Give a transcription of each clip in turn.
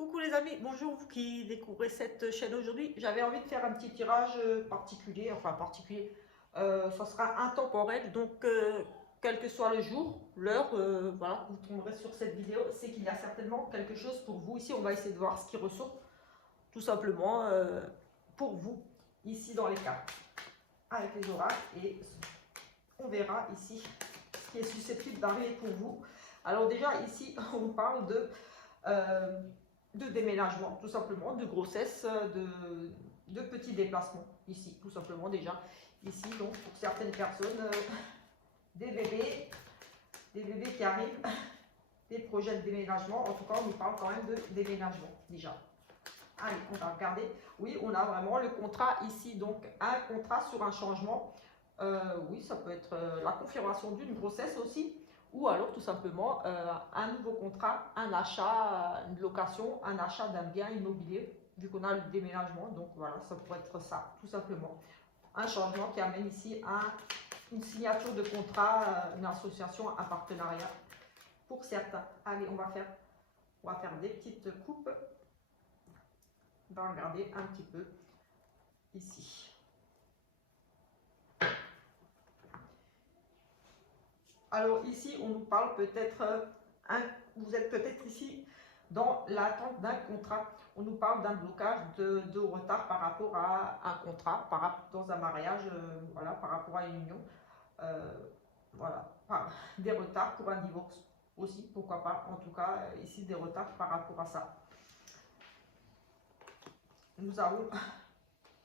Coucou les amis, bonjour vous qui découvrez cette chaîne aujourd'hui. J'avais envie de faire un petit tirage particulier, enfin particulier. Ça sera intemporel, donc quel que soit le jour, l'heure, voilà, vous tomberez sur cette vidéo, c'est qu'il y a certainement quelque chose pour vous. Ici, on va essayer de voir ce qui ressort, tout simplement pour vous, ici dans les cartes, avec les oracles, et on verra ici ce qui est susceptible d'arriver pour vous. Alors déjà, ici, on parle de déménagement, tout simplement, de grossesse, de petits déplacements, ici, tout simplement déjà. Ici, donc, pour certaines personnes, des bébés qui arrivent, des projets de déménagement. En tout cas, on nous parle quand même de déménagement, déjà. Allez, on va regarder. Oui, on a vraiment le contrat ici, donc un contrat sur un changement. Oui, ça peut être la confirmation d'une grossesse aussi, ou alors tout simplement un nouveau contrat, un achat, une location, un achat d'un bien immobilier, vu qu'on a le déménagement. Donc voilà, ça pourrait être ça, tout simplement. Un changement qui amène ici une signature de contrat, une association, un partenariat pour certains. Allez, on va faire des petites coupes. On va regarder un petit peu ici. Alors ici, on nous parle peut-être, vous êtes peut-être ici dans l'attente d'un contrat. On nous parle d'un blocage de retard par rapport à un contrat, dans un mariage, voilà, par rapport à une union. Voilà, des retards pour un divorce aussi, pourquoi pas. En tout cas, ici, des retards par rapport à ça. Nous avons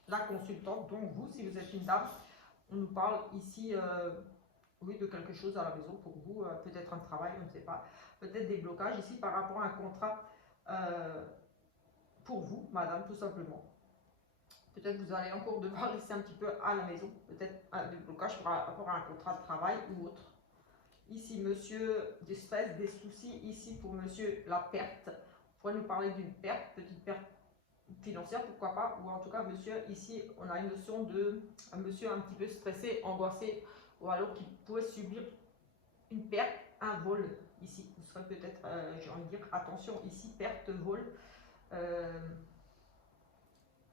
la consultante, donc vous, si vous êtes une dame, on nous parle ici... oui, de quelque chose à la maison pour vous, peut-être un travail, on ne sait pas, peut-être des blocages ici par rapport à un contrat pour vous, madame, tout simplement. Peut-être vous allez encore devoir rester un petit peu à la maison, peut-être des blocages par rapport à un contrat de travail ou autre. Ici, monsieur, des stress, des soucis, ici pour monsieur, la perte. Vous pourrez nous parler d'une perte, petite perte financière, pourquoi pas, ou en tout cas, monsieur, ici, on a une notion de un monsieur un petit peu stressé, angoissé, ou alors qui pourrait subir une perte, un vol ici. Vous serez peut-être, j'ai envie de dire, attention ici, perte, vol,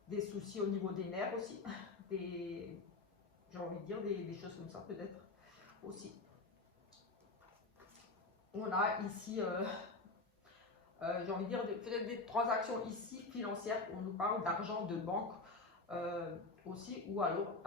des soucis au niveau des nerfs aussi, j'ai envie de dire des choses comme ça peut-être aussi. On a ici, j'ai envie de dire, peut-être des transactions ici financières, on nous parle d'argent de banque, aussi, ou alors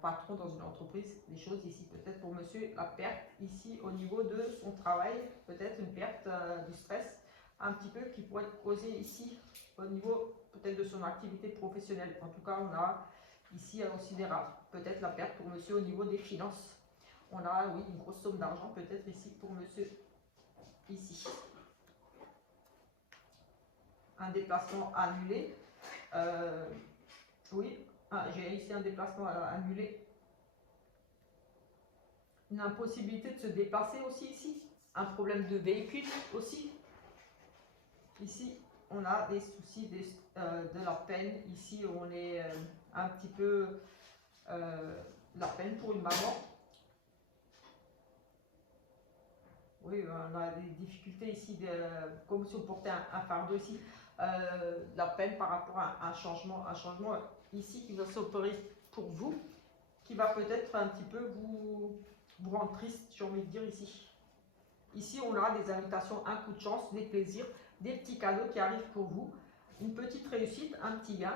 patron dans une entreprise, des choses ici peut-être pour monsieur, la perte ici au niveau de son travail, peut-être une perte du stress un petit peu qui pourrait être causée ici au niveau peut-être de son activité professionnelle. En tout cas, on a ici aussi des rares, peut-être la perte pour monsieur au niveau des finances. On a, oui, une grosse somme d'argent peut-être ici pour monsieur, ici. Un déplacement annulé. Oui, j'ai ici un déplacement annulé. Une impossibilité de se déplacer aussi ici. Un problème de véhicule aussi. Ici, on a des soucis de la peine. Ici, on est un petit peu la peine pour une maman. Oui, on a des difficultés ici, comme si on portait un fardeau ici. La peine par rapport à un changement ici qui va s'opérer pour vous, qui va peut-être un petit peu vous rendre triste, j'ai envie de dire ici. Ici, on aura des invitations, un coup de chance, des plaisirs, des petits cadeaux qui arrivent pour vous, une petite réussite, un petit gain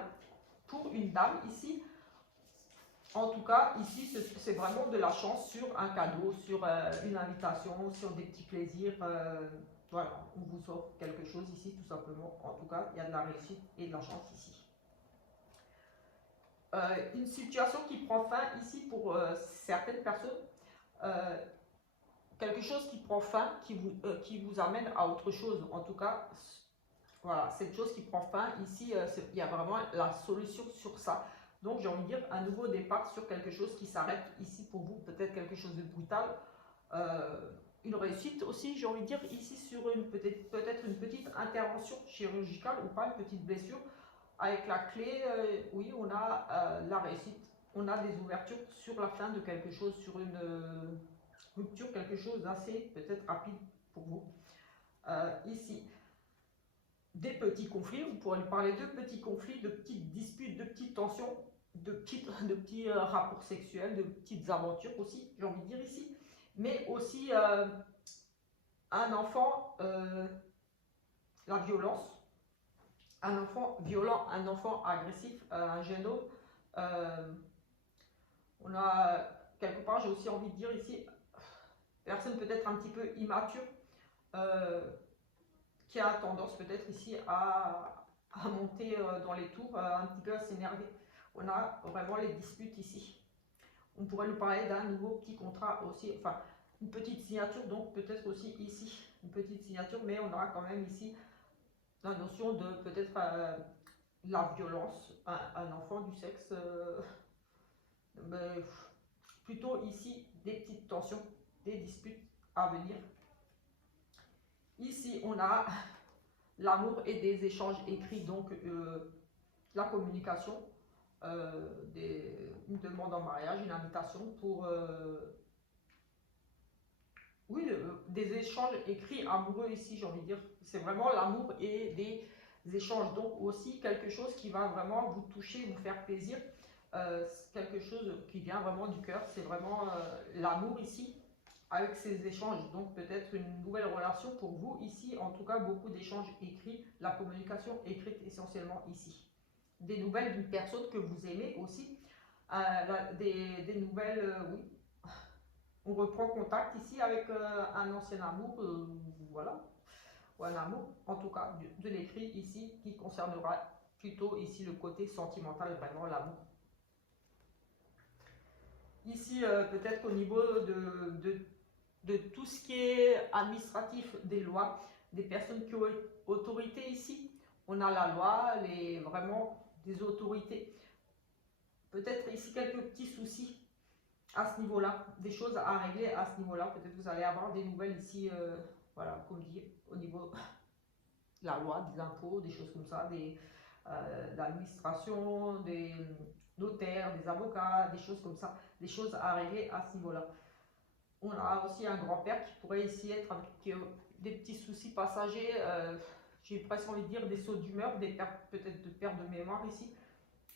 pour une dame ici. En tout cas, ici, c'est vraiment de la chance sur un cadeau, sur une invitation, sur des petits plaisirs. Voilà, on vous offre quelque chose ici, tout simplement. En tout cas, il y a de la réussite et de la chance ici. Une situation qui prend fin ici pour certaines personnes. Quelque chose qui prend fin, qui vous amène à autre chose. En tout cas, voilà, cette chose qui prend fin, ici, il y a vraiment la solution sur ça. Donc, j'ai envie de dire un nouveau départ sur quelque chose qui s'arrête ici pour vous, peut-être quelque chose de brutal. Une réussite aussi, j'ai envie de dire, ici sur peut-être une petite intervention chirurgicale ou pas, une petite blessure. Avec la clé, oui, on a la réussite, on a des ouvertures sur la fin de quelque chose, sur une rupture, quelque chose d'assez peut-être rapide pour vous. Ici, des petits conflits, on pourrait lui parler de petits conflits, de petites disputes, de petites tensions, de petits rapports sexuels, de petites aventures aussi, j'ai envie de dire ici, mais aussi un enfant, la violence, un enfant violent, un enfant agressif, un jeune homme. On a quelque part, j'ai aussi envie de dire ici, personne peut-être un petit peu immature, qui a tendance peut-être ici à monter dans les tours, un petit peu à s'énerver. On a vraiment les disputes ici. On pourrait nous parler d'un nouveau petit contrat aussi, enfin une petite signature, donc peut-être aussi ici une petite signature, mais on aura quand même ici la notion de peut-être la violence, un enfant du sexe, mais plutôt ici des petites tensions, des disputes à venir. Ici on a l'amour et des échanges écrits, donc la communication, une demande en mariage, une invitation pour oui, des échanges écrits amoureux ici, j'ai envie de dire. C'est vraiment l'amour et des échanges. Donc aussi quelque chose qui va vraiment vous toucher, vous faire plaisir. Quelque chose qui vient vraiment du cœur. C'est vraiment l'amour ici avec ces échanges. Donc peut-être une nouvelle relation pour vous ici. En tout cas, beaucoup d'échanges écrits. La communication écrite essentiellement ici. Des nouvelles d'une personne que vous aimez aussi. Des nouvelles, oui, on reprend contact ici avec un ancien amour, voilà, ou un amour, en tout cas, de l'écrit ici, qui concernera plutôt ici le côté sentimental, vraiment l'amour. Ici, peut-être au niveau de tout ce qui est administratif, des lois, des personnes qui ont autorité ici, on a la loi, vraiment des autorités. Peut-être ici quelques petits soucis à ce niveau-là, des choses à régler à ce niveau-là. Peut-être vous allez avoir des nouvelles ici, voilà, comme dit, au niveau de la loi, des impôts, des choses comme ça, d'administration, des notaires, des avocats, des choses comme ça, des choses à régler à ce niveau-là. On a aussi un grand-père qui pourrait ici être des petits soucis passagers, j'ai presque envie de dire des sauts d'humeur, peut-être de perte de mémoire ici.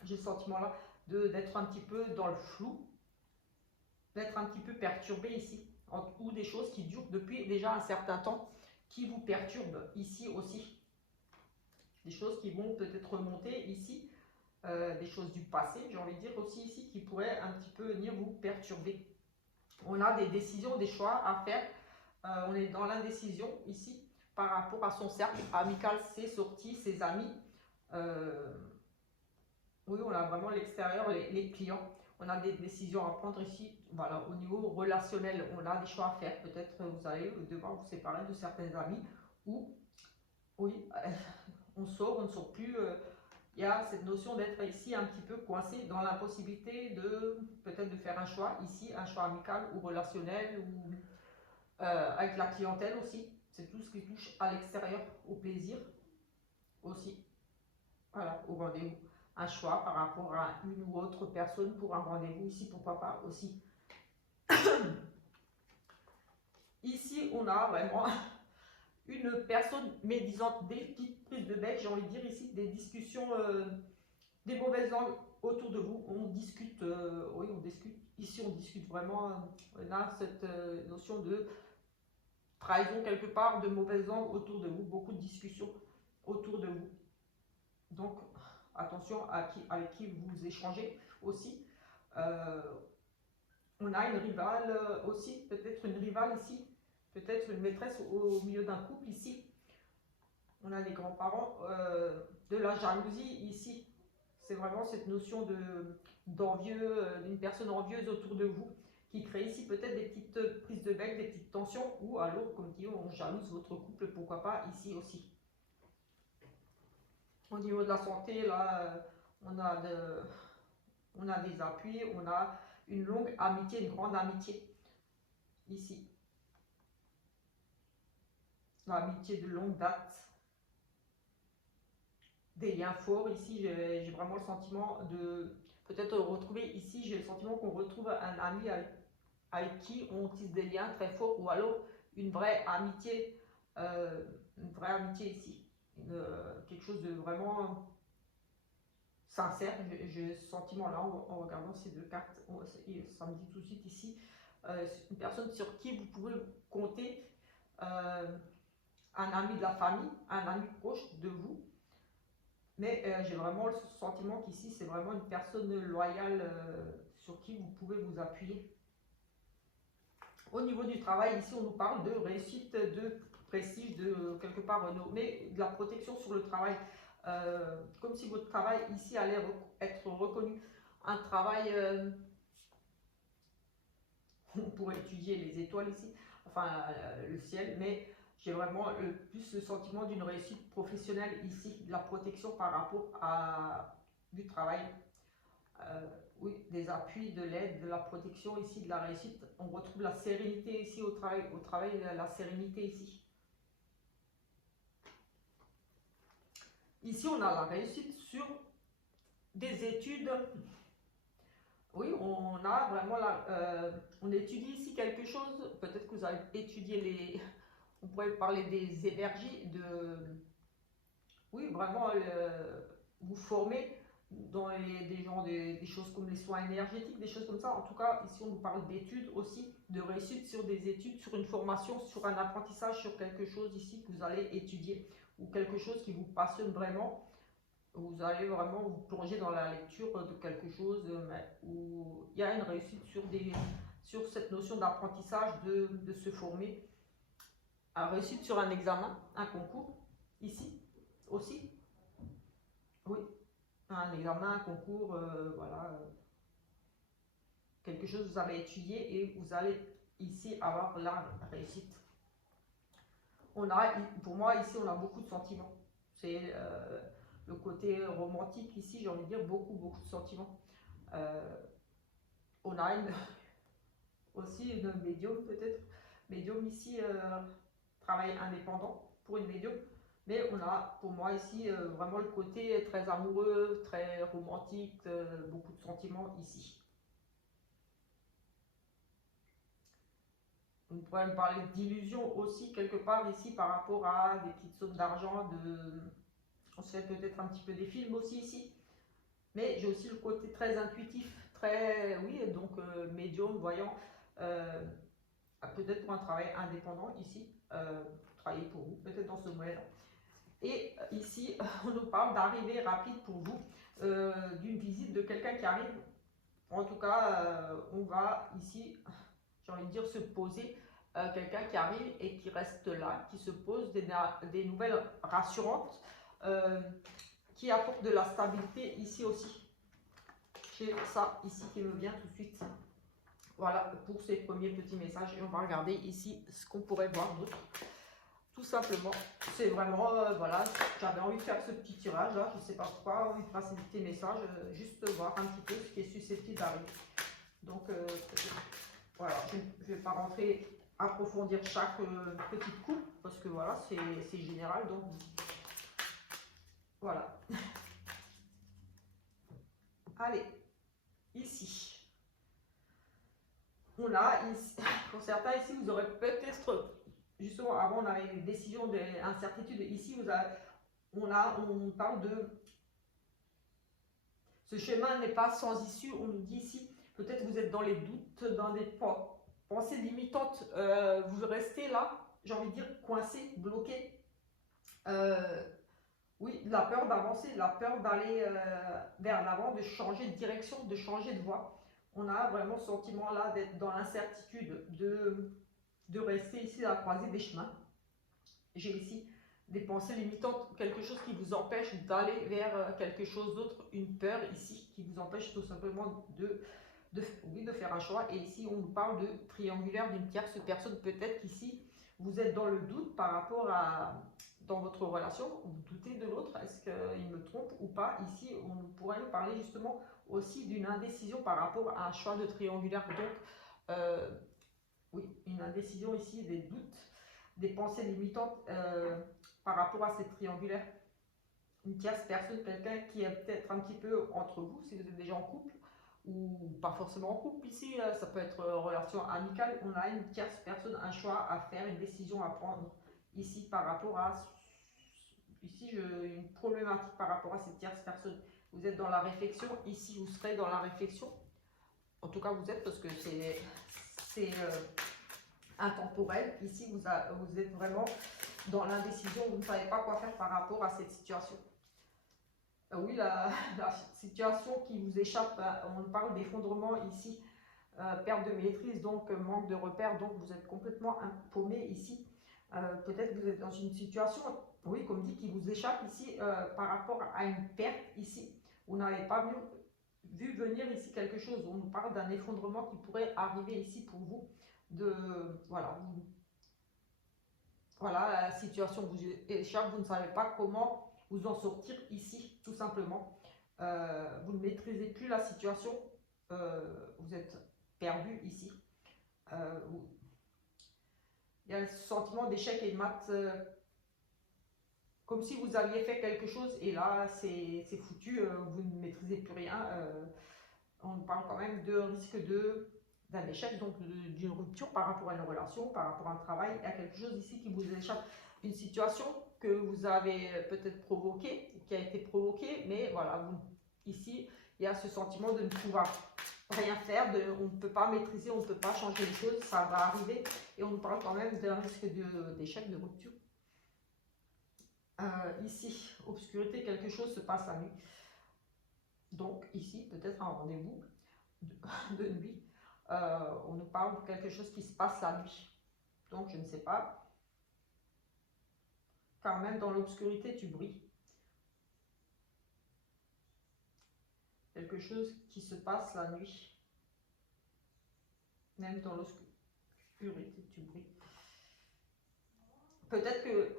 J'ai le sentiment là d'être un petit peu dans le flou, d'être un petit peu perturbé ici, ou des choses qui durent depuis déjà un certain temps, qui vous perturbent ici aussi. Des choses qui vont peut-être remonter ici, des choses du passé, j'ai envie de dire aussi ici, qui pourraient un petit peu venir vous perturber. On a des décisions, des choix à faire, on est dans l'indécision ici, par rapport à son cercle amical, ses sorties, ses amis. Oui, on a vraiment l'extérieur, les clients. On a des décisions à prendre ici, voilà, au niveau relationnel, on a des choix à faire. Peut-être vous allez devoir vous séparer de certains amis ou, oui, on sort, on ne sort plus. Il y a cette notion d'être ici un petit peu coincé dans l'impossibilité de peut-être de faire un choix ici, un choix amical ou relationnel ou avec la clientèle aussi. C'est tout ce qui touche à l'extérieur, au plaisir aussi, voilà, au rendez-vous. Un choix par rapport à une ou autre personne pour un rendez-vous ici, pourquoi pas aussi. Ici, on a vraiment une personne médisante, des petites prises de bec, j'ai envie de dire ici, des discussions, des mauvaises langues autour de vous. On discute, oui, on discute. Ici, on discute vraiment, on a cette notion de trahison quelque part, de mauvaises langues autour de vous, beaucoup de discussions autour de vous. Donc, attention avec qui vous échangez aussi. On a une rivale aussi, peut-être une rivale ici, peut-être une maîtresse au milieu d'un couple ici. On a les grands-parents, de la jalousie ici. C'est vraiment cette notion d'envieux, d'une personne envieuse autour de vous qui crée ici peut-être des petites prises de bec, des petites tensions, ou alors, comme dit, on jalouse votre couple, pourquoi pas ici aussi. Au niveau de la santé, là, on a des appuis, on a une longue amitié, une grande amitié, ici. L'amitié de longue date. Des liens forts, ici, j'ai vraiment le sentiment de peut-être retrouver, ici, j'ai le sentiment qu'on retrouve un ami avec qui on tisse des liens très forts, ou alors une vraie amitié ici. chose de vraiment sincère. J'ai ce sentiment-là en regardant ces deux cartes. Ça me dit tout de suite ici, c'est une personne sur qui vous pouvez compter, un ami de la famille, un ami proche de vous. Mais j'ai vraiment le sentiment qu'ici, c'est vraiment une personne loyale sur qui vous pouvez vous appuyer. Au niveau du travail, ici, on nous parle de réussite, de prestige, de quelque part renommée, de la protection sur le travail. Comme si votre travail ici allait être reconnu. Un travail, on pourrait étudier les étoiles ici, enfin le ciel, mais j'ai vraiment plus le sentiment d'une réussite professionnelle ici, de la protection par rapport à du travail. Oui, des appuis, de l'aide, de la protection ici, de la réussite. On retrouve la sérénité ici au travail la sérénité ici. Ici, on a la réussite sur des études. Oui, on a vraiment on étudie ici quelque chose. Peut-être que vous avez étudié on pourrait parler des énergies, oui, vraiment vous former dans des choses comme les soins énergétiques, des choses comme ça. En tout cas, ici, on nous parle d'études aussi, de réussite sur des études, sur une formation, sur un apprentissage, sur quelque chose ici que vous allez étudier ou quelque chose qui vous passionne vraiment. Vous allez vraiment vous plonger dans la lecture de quelque chose où il y a une réussite sur cette notion d'apprentissage, de se former. Une réussite sur un examen, un concours, ici aussi. Oui, un examen, un concours, voilà. Quelque chose que vous avez étudié et vous allez ici avoir la réussite. Pour moi, ici, on a beaucoup de sentiments. C'est le côté romantique ici, j'ai envie de dire beaucoup de sentiments. On a aussi une médium peut-être. Médium ici, travail indépendant pour une médium. Mais on a pour moi ici vraiment le côté très amoureux, très romantique, beaucoup de sentiments ici. On pourrait me parler d'illusion aussi quelque part ici par rapport à des petites sommes d'argent, on se fait peut-être un petit peu des films aussi ici. Mais j'ai aussi le côté très intuitif, très, oui, donc médium, voyant, peut-être pour un travail indépendant ici, travailler pour vous, peut-être dans ce domaine. Et ici, on nous parle d'arrivée rapide pour vous, d'une visite de quelqu'un qui arrive. En tout cas, on va ici, j'ai envie de dire, se poser. Quelqu'un qui arrive et qui reste là, qui se pose des nouvelles rassurantes, qui apportent de la stabilité ici aussi. J'ai ça ici qui me vient tout de suite. Voilà pour ces premiers petits messages. Et on va regarder ici ce qu'on pourrait voir d'autre. Tout simplement, c'est vraiment, voilà, j'avais envie de faire ce petit tirage là, je ne sais pas pourquoi, envie de passer des petits messages, juste voir un petit peu ce qui est susceptible d'arriver. Donc, voilà, je ne vais pas rentrer, approfondir chaque petite coupe, parce que voilà, c'est général, donc voilà. Allez, ici. On a, ici, pour certains ici, vous aurez peut-être, justement, avant on avait une décision d'incertitude, ici on parle de, ce chemin n'est pas sans issue, on nous dit ici, peut-être vous êtes dans les doutes, dans des pensées limitantes, vous restez là, j'ai envie de dire, coincé, bloqué. Oui, la peur d'avancer, la peur d'aller vers l'avant, de changer de direction, de changer de voie. On a vraiment ce sentiment-là d'être dans l'incertitude, de rester ici à la croisée des chemins. J'ai ici des pensées limitantes, quelque chose qui vous empêche d'aller vers quelque chose d'autre, une peur ici qui vous empêche tout simplement de faire un choix. Et ici, on nous parle de triangulaire d'une tierce personne. Peut-être qu'ici, vous êtes dans le doute par rapport à, dans votre relation, vous doutez de l'autre, est-ce qu'il me trompe ou pas. Ici, on pourrait nous parler justement aussi d'une indécision par rapport à un choix de triangulaire. Donc, oui, une indécision ici, des doutes, des pensées limitantes par rapport à cette triangulaire. Une tierce personne, quelqu'un qui est peut-être un petit peu entre vous, si vous êtes déjà en couple, ou pas forcément en couple ici, ça peut être relation amicale. On a une tierce personne, un choix à faire, une décision à prendre ici par rapport à ici, une problématique par rapport à cette tierce personne. Vous êtes dans la réflexion, ici vous serez dans la réflexion. En tout cas, vous êtes parce que c'est intemporel. Ici, vous êtes vraiment dans l'indécision, vous ne savez pas quoi faire par rapport à cette situation. Oui, la situation qui vous échappe, on parle d'effondrement ici, perte de maîtrise, donc manque de repères, donc vous êtes complètement paumé ici. Peut-être que vous êtes dans une situation, oui, comme dit, qui vous échappe ici par rapport à une perte ici. Vous n'avez pas vu venir ici quelque chose. On nous parle d'un effondrement qui pourrait arriver ici pour vous. Voilà, la situation vous échappe, vous ne savez pas comment vous en sortir ici, tout simplement. Vous ne maîtrisez plus la situation, vous êtes perdu ici. Il y a le sentiment d'échec et de mat, comme si vous aviez fait quelque chose et là c'est foutu, vous ne maîtrisez plus rien. On parle quand même de risque d'un échec, donc d'une rupture par rapport à une relation, par rapport à un travail. Il y a quelque chose ici qui vous échappe, une situation que vous avez peut-être provoquée, qui a été provoquée, mais voilà, ici il y a ce sentiment de ne pouvoir rien faire, on ne peut pas maîtriser, on ne peut pas changer les choses, ça va arriver, et on nous parle quand même d'un risque d'échec, de rupture. Ici, obscurité, quelque chose se passe la nuit. Donc ici, peut-être un rendez-vous de nuit. On nous parle de quelque chose qui se passe la nuit. Donc je ne sais pas. Car même dans l'obscurité, tu brilles. Quelque chose qui se passe la nuit. Même dans l'obscurité, tu brilles. Peut-être que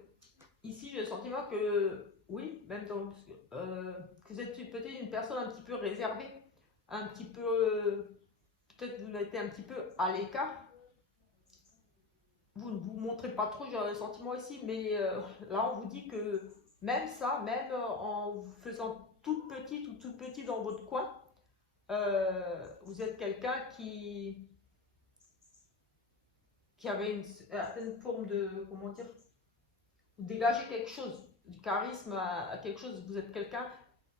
ici, j'ai le sentiment que, oui, même dans l'obscurité, que vous êtes peut-être une personne un petit peu réservée, un petit peu, peut-être vous avez été un petit peu à l'écart. Vous ne vous montrez pas trop, j'ai le sentiment ici, mais là, on vous dit que même ça, même en vous faisant toute petite ou toute petite dans votre coin, vous êtes quelqu'un qui avait une certaine forme de, comment dire, vous dégagez quelque chose, du charisme à quelque chose, vous êtes quelqu'un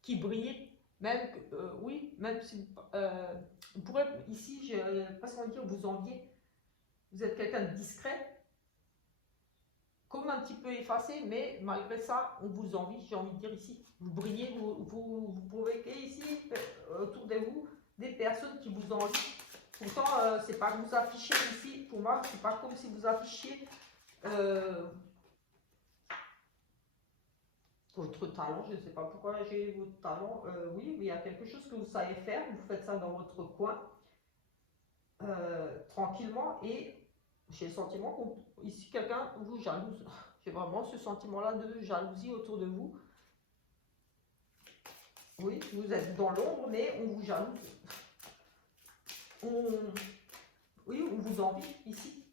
qui brille, même, oui, même si, on pourrait, ici, j'ai presque envie de dire, vous enviez, vous êtes quelqu'un de discret, comme un petit peu effacé, mais malgré ça, on vous envie, j'ai envie de dire ici, vous brillez, vous provoquez ici, autour de vous, des personnes qui vous envient. Pourtant, c'est pas que vous affichez ici, pour moi, c'est pas comme si vous affichiez votre talent, je ne sais pas pourquoi j'ai votre talent, oui, mais il y a quelque chose que vous savez faire, vous faites ça dans votre coin, tranquillement, et j'ai le sentiment qu'ici quelqu'un vous jalouse. J'ai vraiment ce sentiment-là de jalousie autour de vous. Oui, vous êtes dans l'ombre, mais on vous jalouse. Oui, on vous envie ici.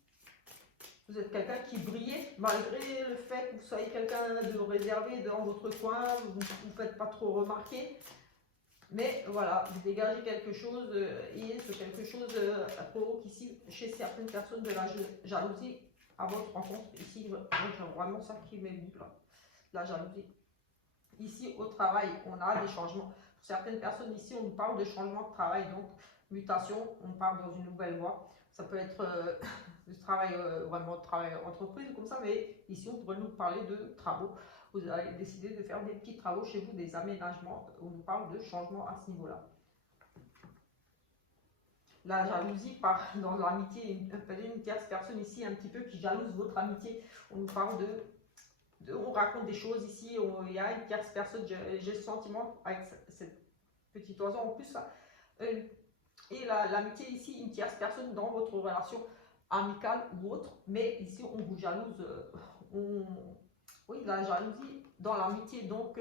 Vous êtes quelqu'un qui brillait, malgré le fait que vous soyez quelqu'un de réservé dans votre coin, vous ne faites pas trop remarquer. Mais voilà, vous dégagez quelque chose et ce quelque chose provoque ici chez certaines personnes de la jalousie à votre rencontre. Ici, j'ai vraiment ça qui m'est venu là, la jalousie. Ici, au travail, on a des changements. Pour certaines personnes, ici, on nous parle de changement de travail, donc mutation, on part dans une nouvelle voie. Ça peut être du travail, vraiment de travail entreprise ou comme ça, mais ici, on pourrait nous parler de travaux. Vous avez décidé de faire des petits travaux chez vous, des aménagements. On nous parle de changement à ce niveau-là. La jalousie part dans l'amitié, une tierce personne ici un petit peu qui jalouse votre amitié. On nous parle on raconte des choses ici, il y a une tierce personne, j'ai le sentiment avec cette petite oiseau en plus. Et l'amitié ici, une tierce personne dans votre relation amicale ou autre, mais ici on vous jalouse, oui, la jalousie dans l'amitié, donc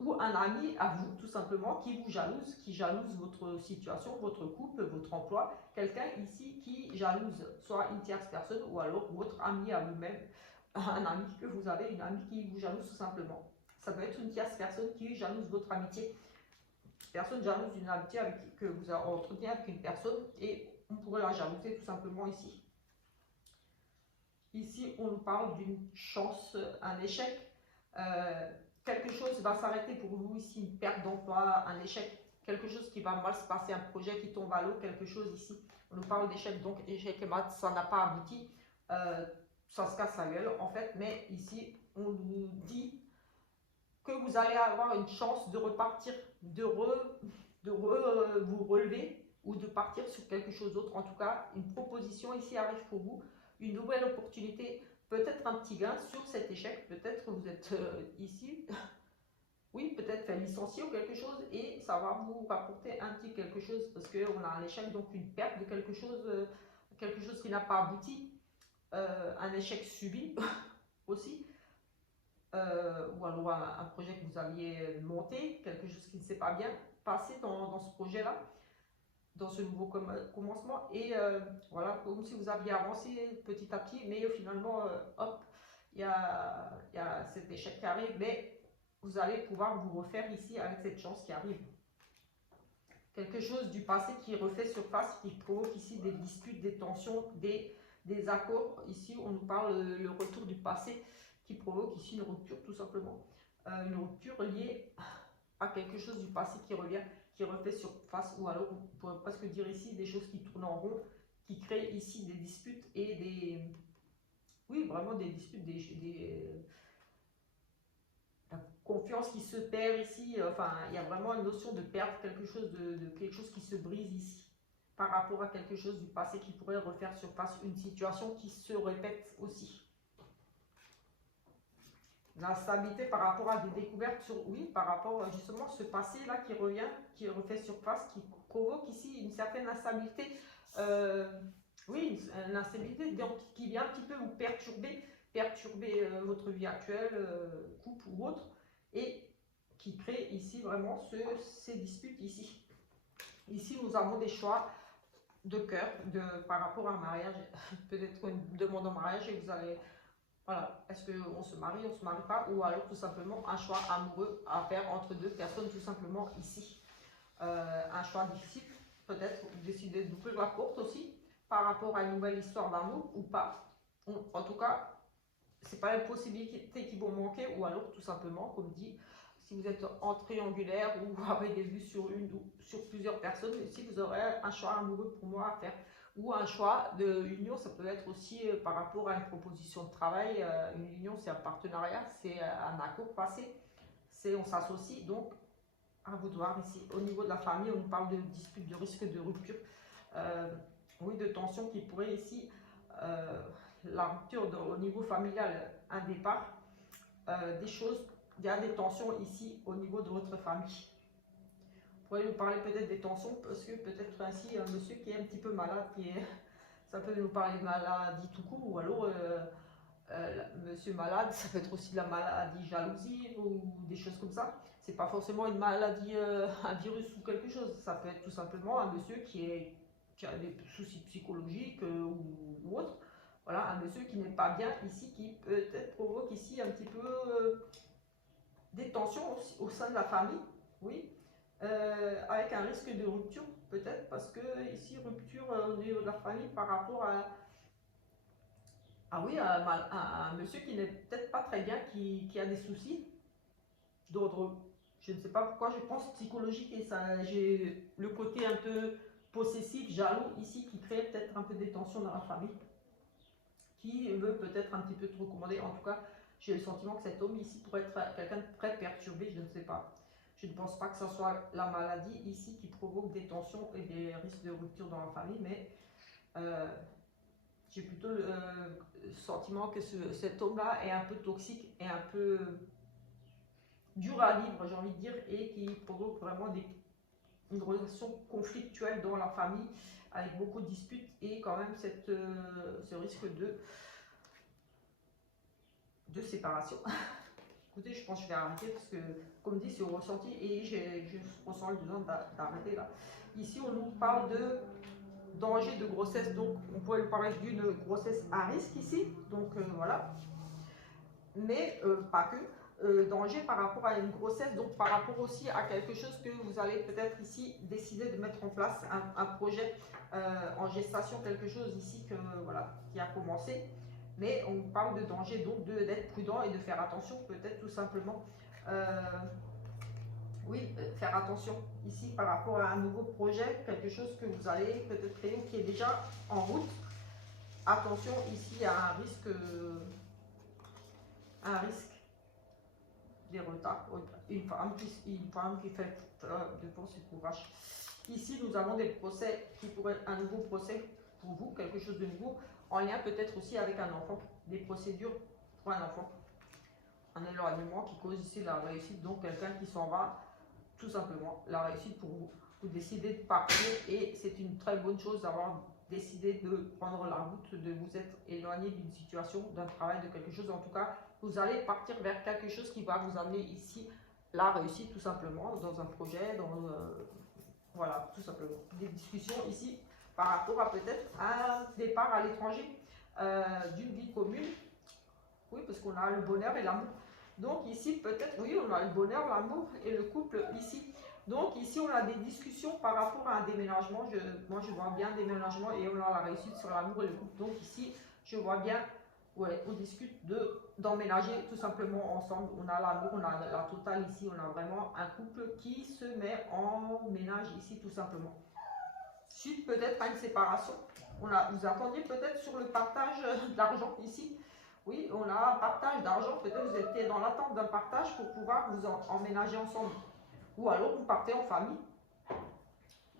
ou un ami à vous tout simplement qui vous jalouse, qui jalouse votre situation, votre couple, votre emploi, quelqu'un ici qui jalouse soit une tierce personne ou alors votre ami à vous-même, un ami que vous avez, une amie qui vous jalouse tout simplement. Ça peut être une tierce personne qui jalouse votre amitié. Personne jalouse une amitié que vous entretenez avec une personne et on pourrait la jalouser tout simplement ici. Ici, on nous parle d'une chance, un échec, Quelque chose va s'arrêter pour vous ici, une perte d'emploi, un échec, quelque chose qui va mal se passer, un projet qui tombe à l'eau, quelque chose ici. On nous parle d'échec, donc échec et mat, ça n'a pas abouti. Ça se casse la gueule en fait, mais ici on nous dit que vous allez avoir une chance de repartir, vous relever ou de partir sur quelque chose d'autre. En tout cas, une proposition ici arrive pour vous, une nouvelle opportunité, peut-être un petit gain sur cet échec, peut-être que vous êtes ici, oui, peut-être fait licencier ou quelque chose et ça va vous rapporter un petit quelque chose parce qu'on a un échec, donc une perte de quelque chose qui n'a pas abouti, un échec subi aussi. Ou alors un projet que vous aviez monté, quelque chose qui ne s'est pas bien passé dans ce projet-là, dans ce nouveau commencement. Et voilà, comme si vous aviez avancé petit à petit, mais finalement, hop, il y a cet échec qui arrive, mais vous allez pouvoir vous refaire ici avec cette chance qui arrive. Quelque chose du passé qui refait surface, qui provoque ici des disputes, des tensions, des accords. Ici, on nous parle le retour du passé qui provoque ici une rupture tout simplement. Une rupture liée à quelque chose du passé qui revient, qui refait surface, ou alors on pourrait presque dire ici des choses qui tournent en rond, qui créent ici des disputes et des... Oui, vraiment des disputes, la confiance qui se perd ici, enfin, il y a vraiment une notion de perdre quelque chose, de quelque chose qui se brise ici, par rapport à quelque chose du passé qui pourrait refaire surface, une situation qui se répète aussi. La stabilité par rapport à des découvertes sur, oui, par rapport justement à ce passé-là qui revient, qui refait surface, qui provoque ici une certaine instabilité, oui, une instabilité donc, qui vient un petit peu vous perturber votre vie actuelle, couple ou autre, et qui crée ici vraiment ces disputes ici. Ici, nous avons des choix de cœur par rapport à un mariage, peut-être une demande en mariage et vous allez... Voilà, est-ce qu'on se marie, on ne se marie pas, ou alors tout simplement un choix amoureux à faire entre deux personnes, tout simplement ici. Un choix difficile, peut-être décider d'ouvrir la porte aussi, par rapport à une nouvelle histoire d'amour ou pas. En tout cas, ce n'est pas les possibilités qui vont manquer, ou alors tout simplement, comme dit, si vous êtes en triangulaire ou avec des vues sur une ou sur plusieurs personnes, ici vous aurez un choix amoureux pour moi à faire ou un choix de union. Ça peut être aussi par rapport à une proposition de travail. Une union, c'est un partenariat, c'est un accord passé, c'est on s'associe. Donc, à vous de voir ici. Au niveau de la famille, on parle de dispute, de risque de rupture, oui, de tension qui pourrait ici, la rupture au niveau familial, un départ, des choses, il y a des tensions ici au niveau de votre famille. Vous pourriez nous parler peut-être des tensions, parce que peut-être ainsi un monsieur qui est un petit peu malade, ça peut nous parler de maladie tout court, ou alors monsieur malade, ça peut être aussi de la maladie jalousie ou des choses comme ça. C'est pas forcément une maladie, un virus ou quelque chose, ça peut être tout simplement un monsieur qui a des soucis psychologiques ou autre. Voilà, un monsieur qui n'est pas bien ici, qui peut-être provoque ici un petit peu des tensions au sein de la famille, oui, avec un risque de rupture peut-être, parce que ici rupture au niveau de la famille par rapport à, ah oui, un monsieur qui n'est peut-être pas très bien, qui a des soucis d'ordre, je ne sais pas pourquoi je pense psychologique, et ça, j'ai le côté un peu possessif, jaloux ici, qui crée peut-être un peu des tensions dans la famille, qui veut peut-être un petit peu te recommander. En tout cas, j'ai le sentiment que cet homme ici pourrait être quelqu'un de très perturbé, je ne sais pas. Je ne pense pas que ce soit la maladie ici qui provoque des tensions et des risques de rupture dans la famille, mais j'ai plutôt le sentiment que cet homme-là est un peu toxique et un peu dur à vivre, j'ai envie de dire, et qui provoque vraiment une relation conflictuelle dans la famille, avec beaucoup de disputes et quand même ce risque de séparation. Écoutez, je pense que je vais arrêter parce que, comme dit, c'est au ressenti et je ressens le besoin d'arrêter là. Ici, on nous parle de danger de grossesse, donc on pourrait nous parler d'une grossesse à risque ici, donc voilà, mais pas que. Danger par rapport à une grossesse, donc par rapport aussi à quelque chose que vous allez peut-être ici décider de mettre en place, un projet en gestation, quelque chose ici que, voilà, qui a commencé. mais on parle de danger, donc d'être prudent et de faire attention, peut-être tout simplement. Oui, faire attention ici par rapport à un nouveau projet, quelque chose que vous allez peut-être créer ou qui est déjà en route. Attention, ici il y a un risque des retards. Une femme qui fait de force et courage. Ici, nous avons des procès qui pourraient être un nouveau procès pour vous, quelque chose de nouveau, en lien peut-être aussi avec un enfant, des procédures pour un enfant. Un éloignement qui cause ici la réussite, donc quelqu'un qui s'en va, tout simplement, la réussite pour vous. Vous décidez de partir et c'est une très bonne chose d'avoir décidé de prendre la route, de vous être éloigné d'une situation, d'un travail, de quelque chose. En tout cas, vous allez partir vers quelque chose qui va vous amener ici la réussite, tout simplement, dans un projet, voilà, tout simplement. Des discussions ici par rapport à peut-être un départ à l'étranger, d'une vie commune. Oui, parce qu'on a le bonheur et l'amour. Donc ici, peut-être, oui, on a le bonheur, l'amour et le couple ici. Donc ici, on a des discussions par rapport à un déménagement. Moi, je vois bien un déménagement et on a la réussite sur l'amour et le couple. Donc ici, je vois bien, ouais, on discute d'emménager tout simplement ensemble. On a l'amour, on a la totale ici. On a vraiment un couple qui se met en ménage ici, tout simplement. Suite peut-être à une séparation. Vous attendiez peut-être sur le partage de l'argent ici. Oui, on a un partage d'argent, peut-être vous étiez dans l'attente d'un partage pour pouvoir vous emménager ensemble. Ou alors vous partez en famille.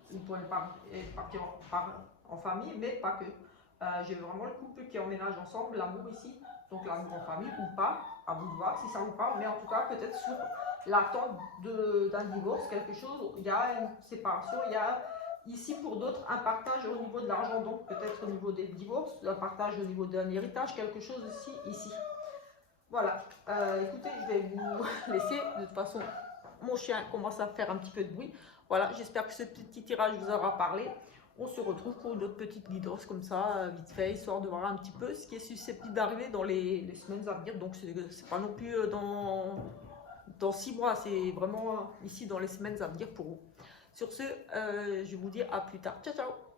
Vous pouvez partir en famille, mais pas que. J'ai vraiment le couple qui emménage ensemble, l'amour ici, donc l'amour en famille ou pas, à vous de voir si ça vous parle, mais en tout cas peut-être sur l'attente d'un divorce, quelque chose, il y a une séparation, il y a ici pour d'autres un partage au niveau de l'argent, donc peut-être au niveau des divorces, un partage au niveau d'un héritage, quelque chose aussi ici. Voilà, écoutez, je vais vous laisser, de toute façon mon chien commence à faire un petit peu de bruit. Voilà, j'espère que ce petit tirage vous aura parlé. On se retrouve pour une autre petite guidance comme ça, vite fait, histoire de voir un petit peu ce qui est susceptible d'arriver dans les semaines à venir. Donc c'est pas non plus dans 6 mois, c'est vraiment ici dans les semaines à venir pour vous. Sur ce, je vous dis à plus tard. Ciao, ciao!